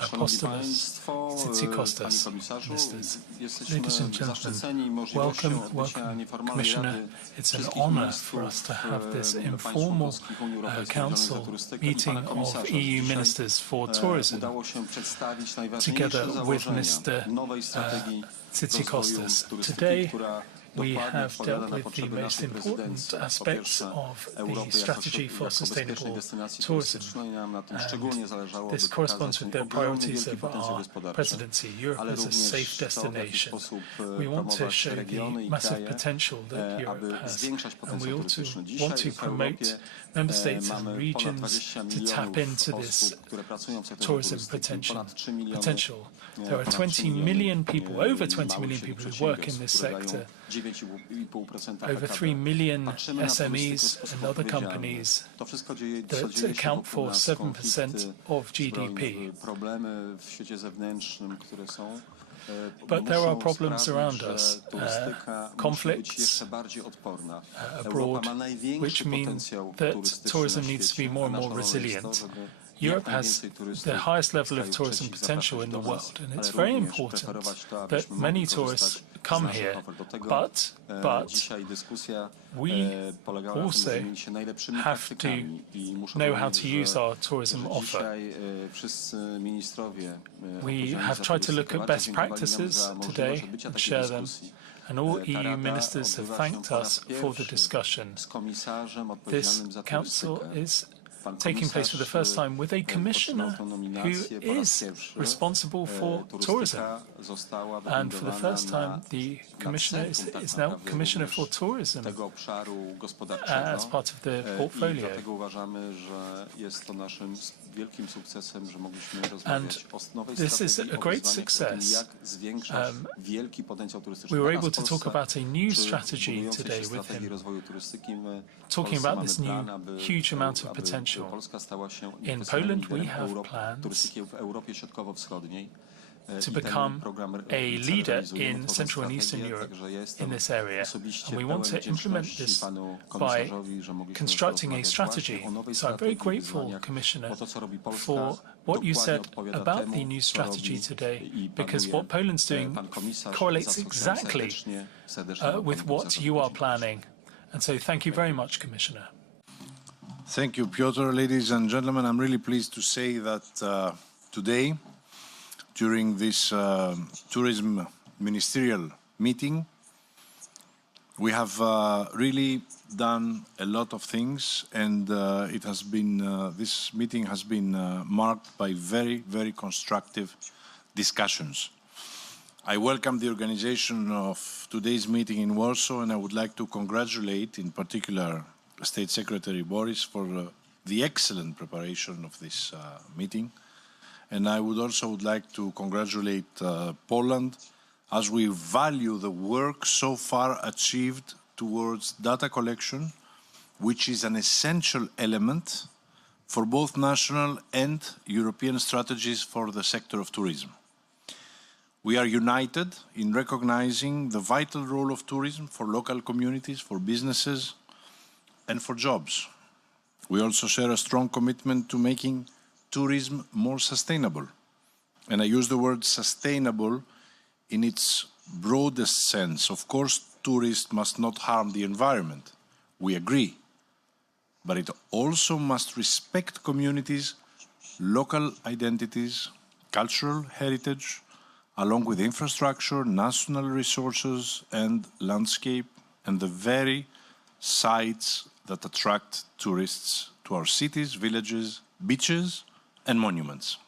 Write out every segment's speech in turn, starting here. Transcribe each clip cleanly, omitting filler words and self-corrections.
Apostolos Tzitzikostas, ministers, ladies and gentlemen, welcome, Commissioner. It's an honor for us to have this informal council meeting of EU ministers for tourism together with Mr. Tzitzikostas. Today, we have dealt with the most important aspects of the strategy for sustainable tourism. And this corresponds with the priorities of our presidency. Europe as a safe destination. We want to show the massive potential that Europe has, and we also want to promote member states and regions to tap into this tourism potential. There are 20 million people, over 20 million people who work in this sector. Over 3 million SMEs and other companies that account for 7% of GDP. But there are problems around us, conflicts abroad, which means that tourism needs to be more and more resilient. Europe has the highest level of tourism potential in the world, and it's very important that many tourists come here, but we also have to know how to use our tourism offer. We have tried to look at best practices today and share them, and all EU ministers have thanked us for the discussion. This council is taking place for the first time with a commissioner who is responsible for tourism. And for the first time, the commissioner is now commissioner for tourism as part of the portfolio. And this is a great success. We were able to talk about a new strategy today with him, talking about this new huge amount of potential. In Poland, we have plans to become a leader in Central and Eastern Europe in this area. And we want to implement this by constructing a strategy. So I'm very grateful, Commissioner, for what you said about the new strategy today, because what Poland's doing correlates exactly with what you are planning. And so thank you very much, Commissioner. Thank you, Piotr. Ladies and gentlemen, I'm really pleased to say that today, during this tourism ministerial meeting, we have really done a lot of things, and it has been this meeting has been marked by very, very constructive discussions. I welcome the organization of today's meeting in Warsaw, and I would like to congratulate, in particular, State Secretary Boris for the excellent preparation of this meeting. And I would also like to congratulate Poland, as we value the work so far achieved towards data collection, which is an essential element for both national and European strategies for the sector of tourism. We are united in recognizing the vital role of tourism for local communities, for businesses, and for jobs. We also share a strong commitment to making tourism more sustainable. And I use the word sustainable in its broadest sense. Of course, tourists must not harm the environment. We agree. But it also must respect communities, local identities, cultural heritage, along with infrastructure, national resources and landscape, and the very sites that attract tourists to our cities, villages, beaches, and monuments.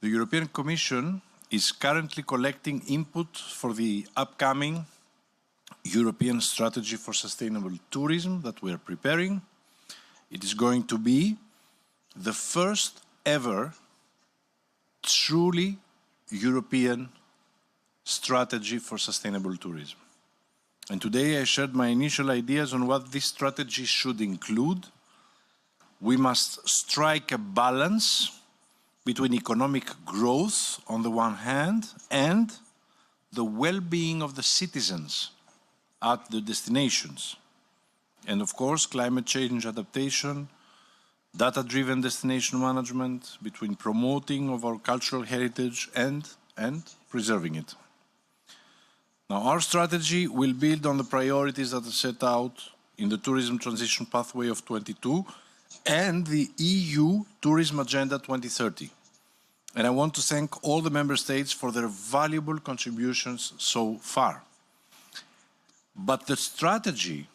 The European Commission is currently collecting input for the upcoming European Strategy for Sustainable Tourism that we are preparing. It is going to be the first ever truly European strategy for sustainable tourism. And today I shared my initial ideas on what this strategy should include. We must strike a balance between economic growth on the one hand and the well-being of the citizens at the destinations. And of course, climate change adaptation data-driven destination management, between promoting of our cultural heritage and preserving it. Now, our strategy will build on the priorities that are set out in the Tourism Transition Pathway of 22 and the EU Tourism Agenda 2030. And I want to thank all the member states for their valuable contributions so far. But the strategy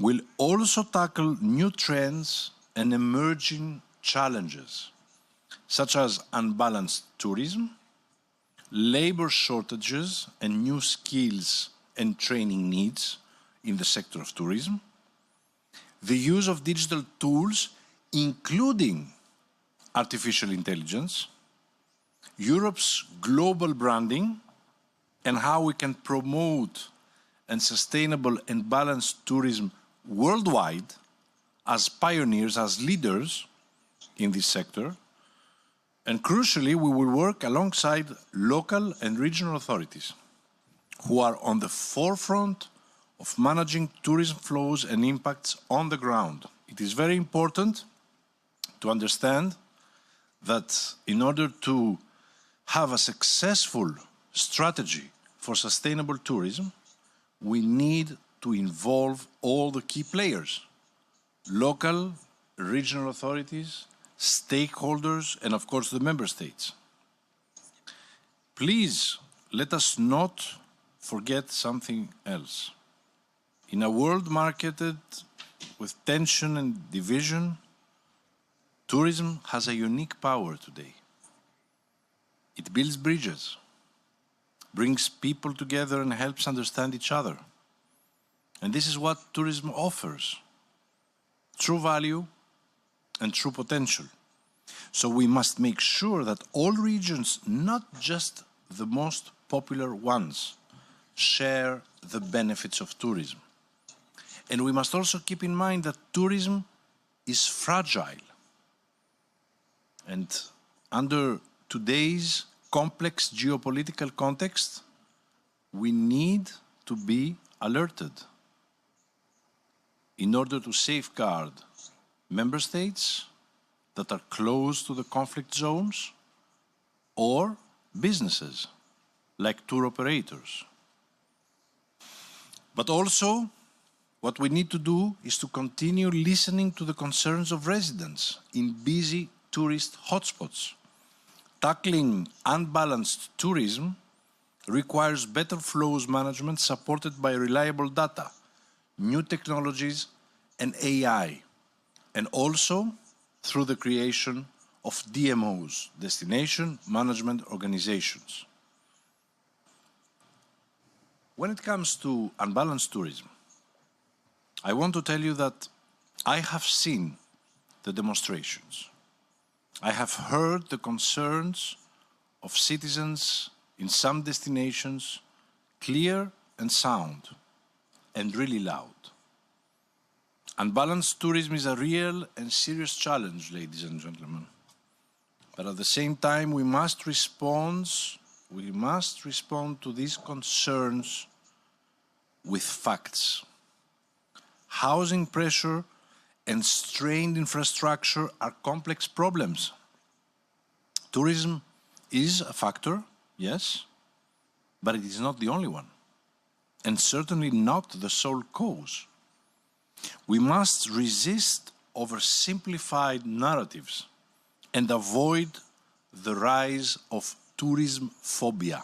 will also tackle new trends and emerging challenges, such as unbalanced tourism, labor shortages and new skills and training needs in the sector of tourism, the use of digital tools, including artificial intelligence, Europe's global branding, and how we can promote and sustainable and balanced tourism worldwide as pioneers, as leaders in this sector. And crucially, we will work alongside local and regional authorities who are on the forefront of managing tourism flows and impacts on the ground. It is very important to understand that in order to have a successful strategy for sustainable tourism, we need to involve all the key players, local, regional authorities, stakeholders, and of course the member states. Please let us not forget something else. In a world marketed with tension and division, tourism has a unique power today. It builds bridges, brings people together and helps understand each other. And this is what tourism offers: true value and true potential. So we must make sure that all regions, not just the most popular ones, share the benefits of tourism. And we must also keep in mind that tourism is fragile. And under today's complex geopolitical context, we need to be alerted in order to safeguard member states that are close to the conflict zones or businesses like tour operators. But also, what we need to do is to continue listening to the concerns of residents in busy tourist hotspots. Tackling unbalanced tourism requires better flows management supported by reliable data, new technologies, and AI, and also through the creation of DMOs, Destination Management Organizations. When it comes to unbalanced tourism, I want to tell you that I have seen the demonstrations. I have heard the concerns of citizens in some destinations clear and sound and really loud. Unbalanced tourism is a real and serious challenge, ladies and gentlemen. But at the same time, we must respond to these concerns with facts. Housing pressure and strained infrastructure are complex problems. Tourism is a factor, yes, but it is not the only one, and certainly not the sole cause. We must resist oversimplified narratives and avoid the rise of tourism phobia.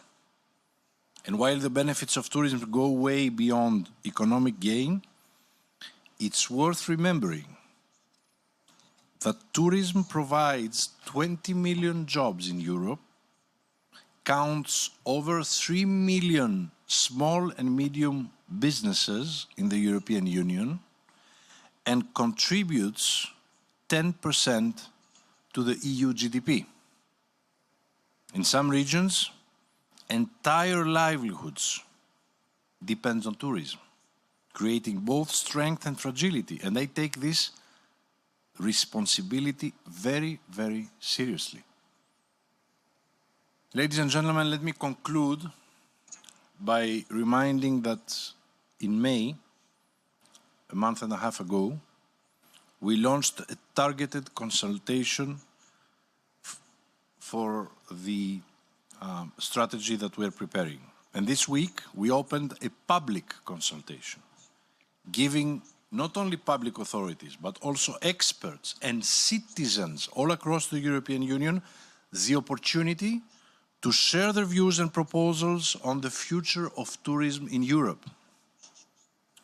And while the benefits of tourism go way beyond economic gain, it's worth remembering that tourism provides 20 million jobs in Europe, counts over 3 million small and medium businesses in the European Union, and contributes 10% to the EU GDP. In some regions, entire livelihoods depend on tourism, creating both strength and fragility, and I take this responsibility very, very seriously. Ladies and gentlemen, let me conclude by reminding that in May, a month and a half ago, we launched a targeted consultation for the strategy that we're preparing. And this week, we opened a public consultation, giving not only public authorities, but also experts and citizens all across the European Union the opportunity to share their views and proposals on the future of tourism in Europe.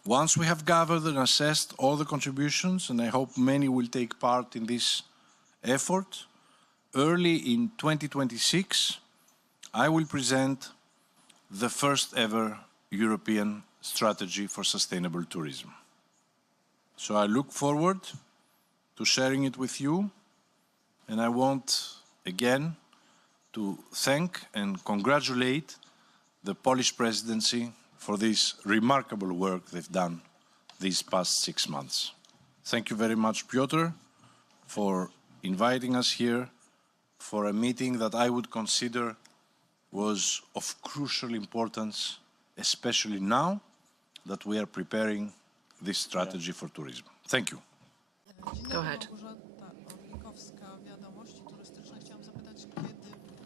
Once we have gathered and assessed all the contributions, and I hope many will take part in this effort, early in 2026, I will present the first ever European strategy for sustainable tourism. So I look forward to sharing it with you, and I want again to thank and congratulate the Polish presidency for this remarkable work they've done these past 6 months. Thank you very much, Piotr, for inviting us here for a meeting that I would consider was of crucial importance, especially now that we are preparing this strategy for tourism. Thank you. Go ahead.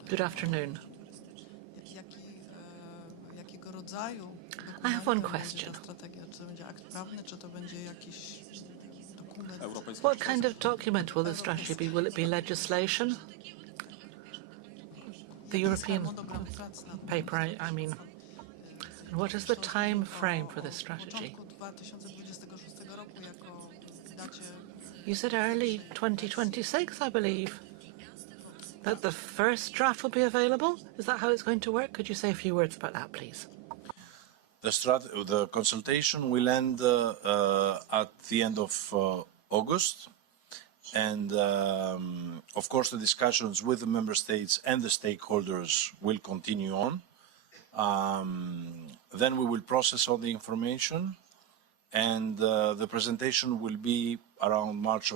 Good afternoon. I have one question. What kind of document will the strategy be? Will it be legislation? The European paper, I mean. And what is the time frame for this strategy? You said early 2026, I believe, that the first draft will be available? Is that how it's going to work? Could you say a few words about that, please? The consultation will end at the end of August. And of course, the discussions with the member states and the stakeholders will continue on. Then we will process all the information, and the presentation will be around March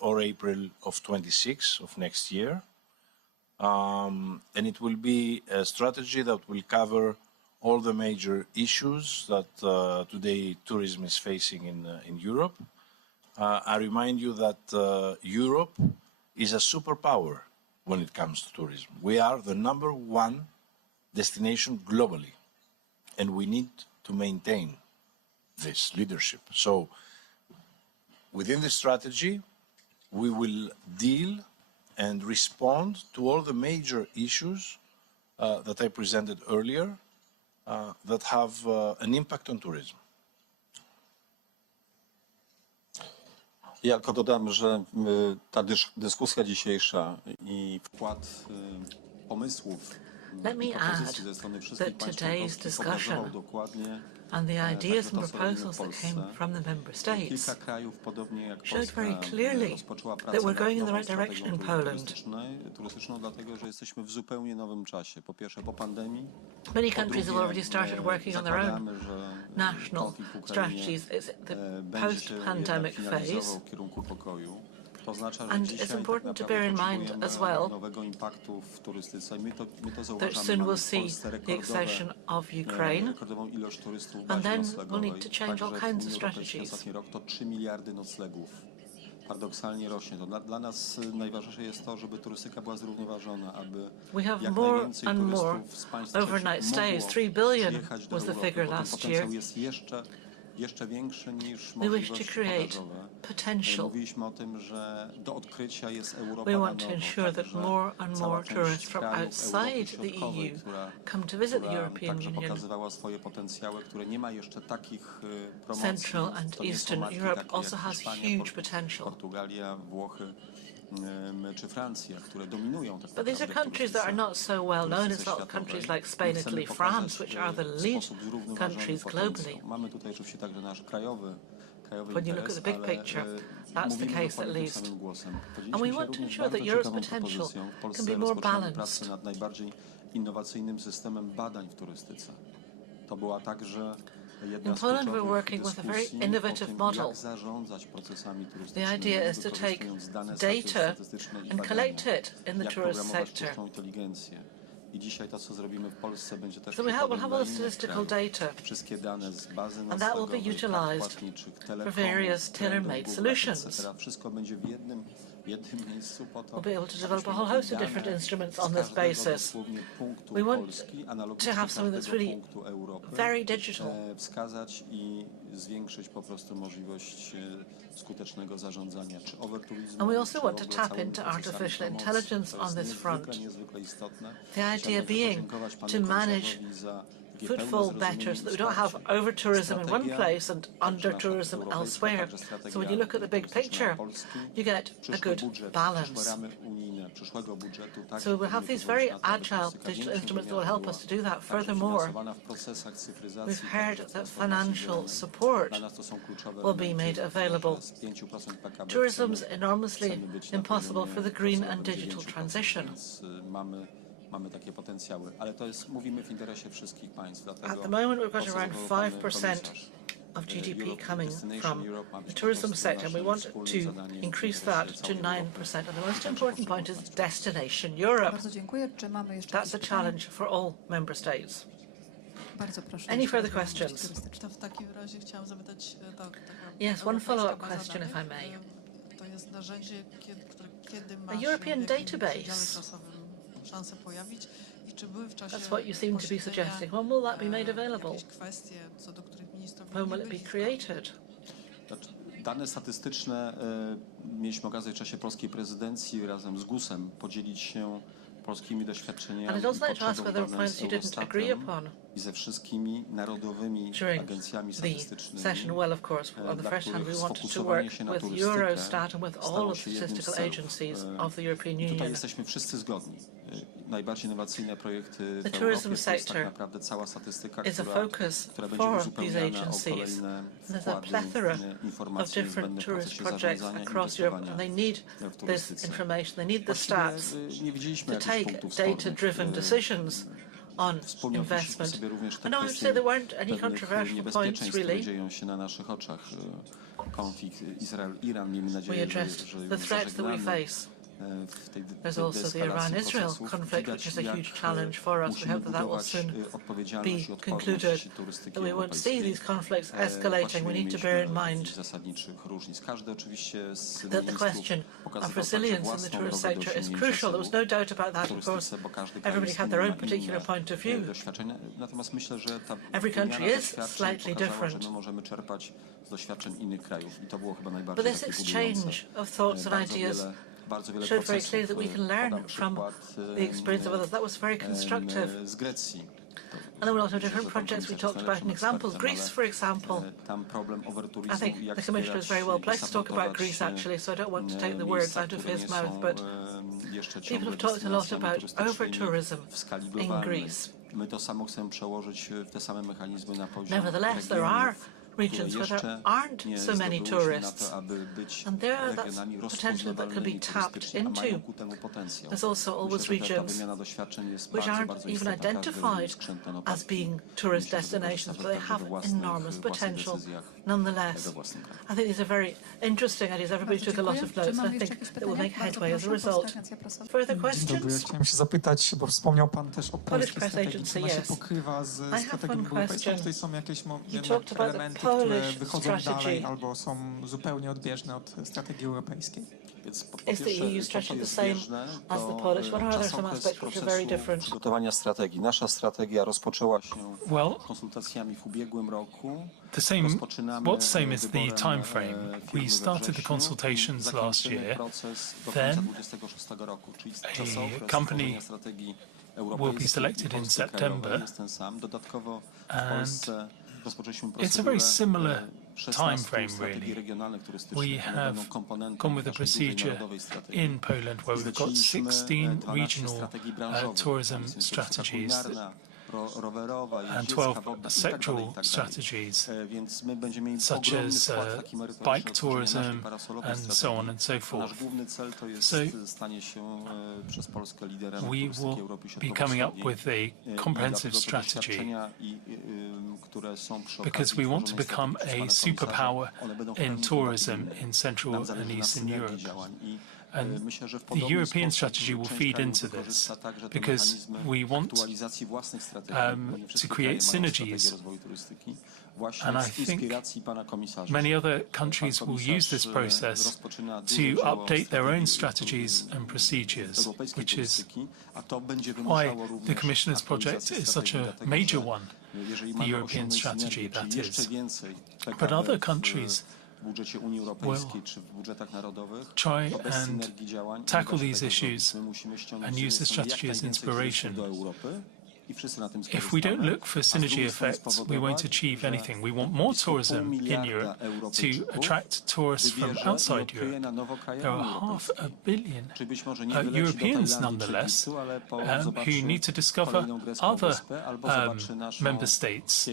or April of 26 of next year. And it will be a strategy that will cover all the major issues that today tourism is facing in Europe. I remind you that Europe is a superpower when it comes to tourism. We are the #1 destination globally, and we need to maintain this leadership. So within the strategy, we will deal and respond to all the major issues that I presented earlier that have an impact on tourism. Ja tylko dodam, że ta dyskusja dzisiejsza i wkład pomysłów, propozycji ze strony wszystkich państw członkowskich pokazywał dokładnie, and the ideas and proposals that came from the member states showed very clearly that we're going in the right direction in Poland. Turystyczną dlatego, że jesteśmy w zupełnie nowym czasie. Po pierwsze, po pandemii. Many countries have already started working on their own national strategies. It's the post-pandemic phase. And it's important to bear in mind as well that soon we'll see the accession of Ukraine, and then we'll need to change all kinds of strategies. Ostatni rok to 3 miliardy noclegów. Paradoksalnie rośnie. To dla nas najważniejsze jest to, żeby turystyka była zrównoważona, aby jak najwięcej turystów z państw trzecich mogło przyjechać do Europy, bo ten potencjał jest jeszcze większy niż możliwości podażowe. Mówiliśmy o tym, że do odkrycia jest Europa. We want to ensure that more and more tourists from outside the EU come to visit the European Union. Pokazywała swoje potencjały, które nie ma jeszcze takich promocji. Central and Eastern Europe also has huge potential. Portugalia, Włochy czy Francja, które dominują. But these are countries that are not so well known. It's not countries like Spain, Italy, France, which are the lead countries globally. Mamy tutaj oczywiście także nasz krajowy When you look at the big picture, that's the case at least. And we want to ensure that Europe's potential can be more balanced. Nad najbardziej innowacyjnym systemem badań w turystyce. To była także in Poland, we're working with a very innovative model. The idea is to take data and collect it in the tourist sector I dzisiaj to, co zrobimy w Polsce, będzie też So we'll have all the innych statistical krajów. data, Wszystkie dane z bazy and that will be noclegowej, kart utilized płatniczych, for telekomów, various trendów, tailor-made Google, solutions. etc. Wszystko będzie w jednym miejscu po to, We'll be able to develop a żebyśmy whole mogli host of different dane instruments z on this każdego basis. dosłownie punktu We want Polski, to analogicznie have something that's każdego really punktu Europy, very digital. wskazać i zwiększyć po prostu możliwość skutecznego zarządzania, czy overtourismem, And we also czy want w to ogóle tap całymi into procesami artificial promocji. intelligence To on jest this front. niezwykle istotne. The idea Chciałbym being podziękować panu to manage komisarzowi za takie footfall pełne better zrozumienie so i that we don't have wsparcie. over-tourism in one Strategia, place and także nasza under-tourism europejska, elsewhere. także So strategia when you look at the big turystyczna picture, Polski, you get a przyszły good budżet, balance. przyszłe ramy unijne, przyszłego budżetu, tak, So we'll have these very pozwolić na to, aby agile turystyka digital większym instruments that will wymiarze help us to do that. była także Furthermore, finansowana w procesach cyfryzacji, we've heard także that transformacji financial zielonej. support Dla nas to są kluczowe will be elementy, made available. że z 5% PKB Tourism is chcemy enormously być na impossible poziomie for the green and docelowym digital 9%, transition. Więc mamy takie potencjały, ale to jest, mówimy w interesie wszystkich państw, dlatego At the moment, we've got to, co around zaproponowany 5% komisarz, of GDP Europe coming Destination from Europe ma the być po tourism prostu sector. We naszym want wspólnym to zadaniem w increase interesie that to całej Europy. 9%. And the most important point is Destination Europe. Bardzo dziękuję. Czy mamy jeszcze That's jakieś a pytania? challenge for all member states. Bardzo proszę. Any jeszcze further raz o możliwość questions? turystyczną. To w takim razie chciałam zapytać, Yes, one europejska follow-up baza question, if I danych, may. To jest narzędzie, które kiedy ma A się European w jakim database. przedziale czasowym szansę pojawić i czy były w czasie That's what you seem to be posiedzenia, suggesting. When will that be made available? jakieś kwestie, co do których ministrowie When nie will it be byli created? Znaczy, dane statystyczne mieliśmy okazję w czasie polskiej prezydencji razem z GUS-em podzielić się polskimi doświadczeniami And I'd also like to ask whether potrzebą points you badań z didn't agree Eurostatem upon i ze wszystkimi narodowymi during agencjami the statystycznymi, session. Well, of course, on the dla first hand, we których wanted to sfokusowanie work się na with turystykę Eurostat and with all stało of się the jednym z statistical celów. agencies of the European I tutaj Union. jesteśmy wszyscy zgodni. Najbardziej innowacyjne projekty w The Europie tourism to jest tak sector naprawdę cała statystyka, is a focus która będzie for uzupełniana these o agencies. kolejne There's a wkłady, plethora of informacje different niezbędne w tourist procesie projects zarządzania i across Europe, and inwestowania they need w this turystyce. information. They need the Właściwie, stats nie widzieliśmy to jakichś take punktów spornych. data-driven decisions on Wspólnie odnieśliśmy investment. sobie również te And I would kwestie say there weren't any pewnych controversial points, niebezpieczeństw, które really. dzieją się na naszych oczach. Konflikt Izrael-Iran, miejmy We nadzieję, addressed że the już threats that we zażegnamy. face. W tej There's also the deeskalacji Iran-Israel procesów. conflict, Widać, which is a jak, huge challenge for us. We musimy hope that that will budować soon odpowiedzialność i be odporność concluded, turystyki that we won't see europejskiej. these conflicts escalating. We need to bear in mind Zasadniczych różnic. Każdy oczywiście z that the ministrów question pokazywał of także resilience in the własną tourist drogę do sector is osiągnięcia crucial. There was celów no doubt about w that, of course. turystyce, bo każdy kraj Everybody jest had their own inny, ma particular inne, point of view. doświadczenia. Natomiast myślę, że ta Every country wymiana is doświadczeń slightly pokazała, że different. my możemy czerpać z doświadczeń innych krajów i to było chyba But najbardziej this takie exchange budujące. of thoughts and ideas Bardzo wiele showed very procesów. clearly that we can learn Podam from przykład, the experience of others. That was very constructive. z Grecji. And there were also different projects we talked about in examples. Greece, for example. Tam problem overtourismu, I think jak the Commissioner is very well placed to talk about Greece, actually, so I don't want to take the words out of his mouth, but people have talked a lot about over-tourism w skali in globalnej. Greece. My to samo chcemy przełożyć w te same mechanizmy na poziom Nevertheless, there are regions where there aren't so many tourists, and there are that potential that could be tapped into. There's also always regions which aren't even identified as being tourist destinations, but they have enormous potential nonetheless. I think these are very interesting ideas. Everybody took a lot of notes, and I think that we'll make headway as a result. Further Dzień dobry, questions? chciałem się zapytać, bo wspomniał Pan też o Polish polskiej Press strategii. Agency, Czy ona się yes. pokrywa z have strategią one europejską? question. Czy tutaj są jakieś You talked about the elementy, które Polish wychodzą strategy. dalej albo są zupełnie odbieżne od strategii europejskiej? Is the EU strategy the same as the Polish one, or are there some aspects which are very different? Przygotowania strategii. Nasza strategia rozpoczęła się Well, konsultacjami w ubiegłym roku. the same, Rozpoczynamy what's same is the wyborem, time frame. firmy We we started the wrześniu. consultations last Zakończymy year. proces do Then końca 2026 roku, czyli czasowy okres company tworzenia strategii will be europejskiej selected i in polskiej September. krajowej jest ten sam. Dodatkowo w And Polsce rozpoczęliśmy it's a very procedurę similar 16 time frame, strategii really. regionalnych turystycznych, We które have będą komponentem gone with a naszej dużej procedure narodowej strategii. in Poland where we've got Zleciliśmy 16 12 regional strategii branżowych, tourism tam jest turystyka strategies kulinarna, rowerowa, and jeździecka, 12 wodna i tak sectoral dalej, i tak dalej. strategies Więc my będziemy mieli such ogromny as wkład taki merytoryczny bike w tworzenie tourism naszej parasolowej and so strategii. on and so Nasz forth. główny cel to jest So stanie się przez Polskę liderem We turystyki will Europy be coming up with a comprehensive strategy because we want to become a superpower in tourism in Central and Eastern Europe. And the European strategy will feed into this because we want to create synergies. And I think many other countries will use this process to update their own strategies and procedures, which is why the Commissioner's project is such a major one, the European strategy, that is. But other countries will try and tackle these issues and use the strategy as inspiration. If we don't look for synergy effects, we won't achieve anything. We want more tourism in Europe to attract tourists from outside Europe. There are 500 million Europeans, nonetheless, who need to discover other member states.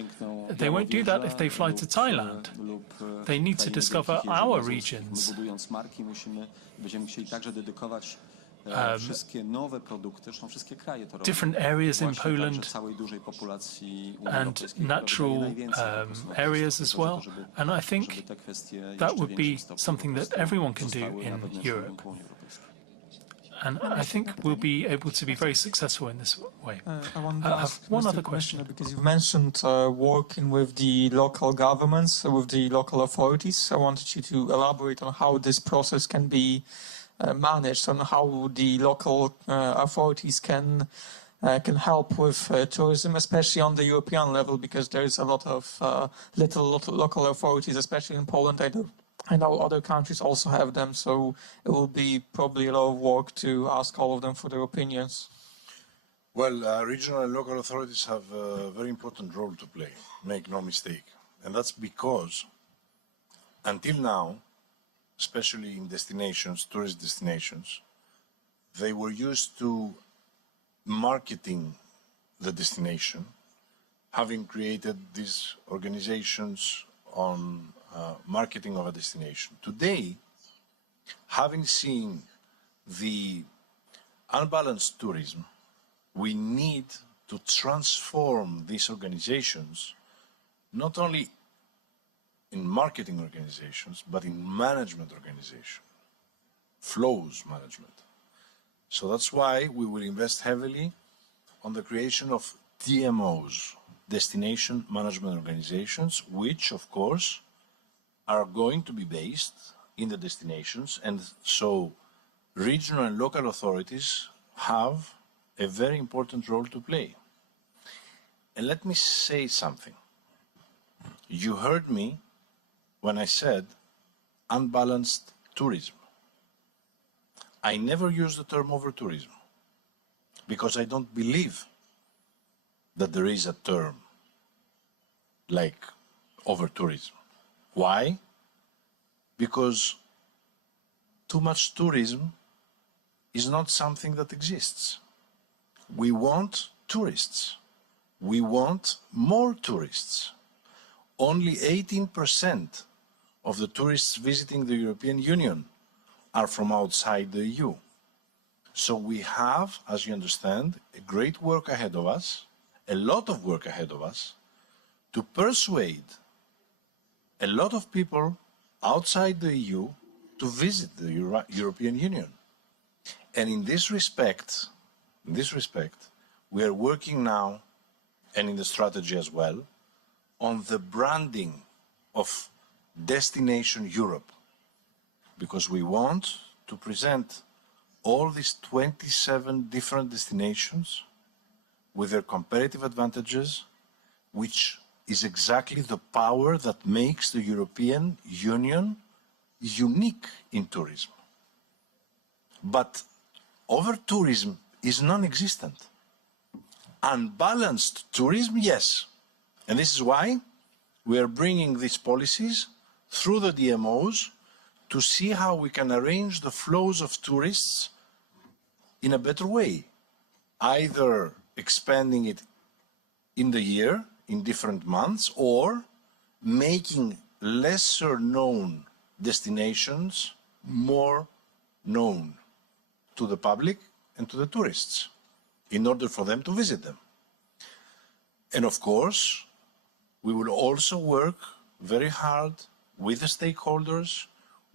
They won't do that if they fly to Thailand. They need to discover our regions. Different areas in Poland and natural areas as well. And I think that would be something that everyone can do in Europe. And I think we'll be able to be very successful in this way. I have one other question. Because you've mentioned working with the local governments, with the local authorities. I wanted you to elaborate on how this process can be managed and how the local authorities can help with tourism, especially on the European level, because there is a lot of little local authorities, especially in Poland. I know other countries also have them, so it will be probably a lot of work to ask all of them for their opinions. Well, regional and local authorities have a very important role to play, make no mistake. And that's because until now, especially in destinations, tourist destinations, they were used to marketing the destination, having created these organizations on marketing of a destination. Today, having seen the unbalanced tourism, we need to transform these organizations not only in marketing organizations, but in management organization, flows management. So that's why we will invest heavily on the creation of DMOs, destination management organizations, which of course are going to be based in the destinations, and so regional and local authorities have a very important role to play. And let me say something. You heard me when I said unbalanced tourism. I never use the term over-tourism because I don't believe that there is a term like over-tourism. Why? Because too much tourism is not something that exists. We want tourists. We want more tourists. Only 18% of the tourists visiting the European Union are from outside the EU. So we have, as you understand, a great work ahead of us, a lot of work ahead of us, to persuade a lot of people outside the EU to visit the European Union. And in this respect, we are working now, and in the strategy as well, on the branding of Destination Europe, because we want to present all these 27 different destinations with their comparative advantages, which is exactly the power that makes the European Union unique in tourism. But over-tourism is non-existent. Unbalanced tourism, yes. And this is why we are bringing these policies through the DMOs to see how we can arrange the flows of tourists in a better way, either expanding it in the year, in different months, or making lesser known destinations more known to the public and to the tourists in order for them to visit them. And of course, we will also work very hard with the stakeholders,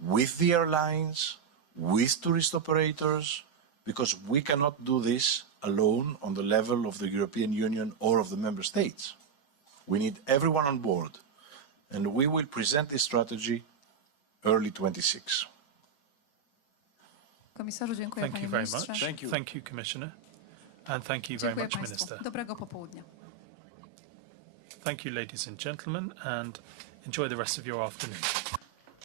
with the airlines, with tourist operators, because we cannot do this alone on the level of the European Union or of the member states. We need everyone on board, and we will present this strategy early 26. Komisarzu, dziękuję, Thank panie you very ministrze. much. Thank you, Commissioner. And thank you very Dziękuję much, państwu. Minister. Dobrego popołudnia. Thank you, ladies and gentlemen, and enjoy the rest of your afternoon.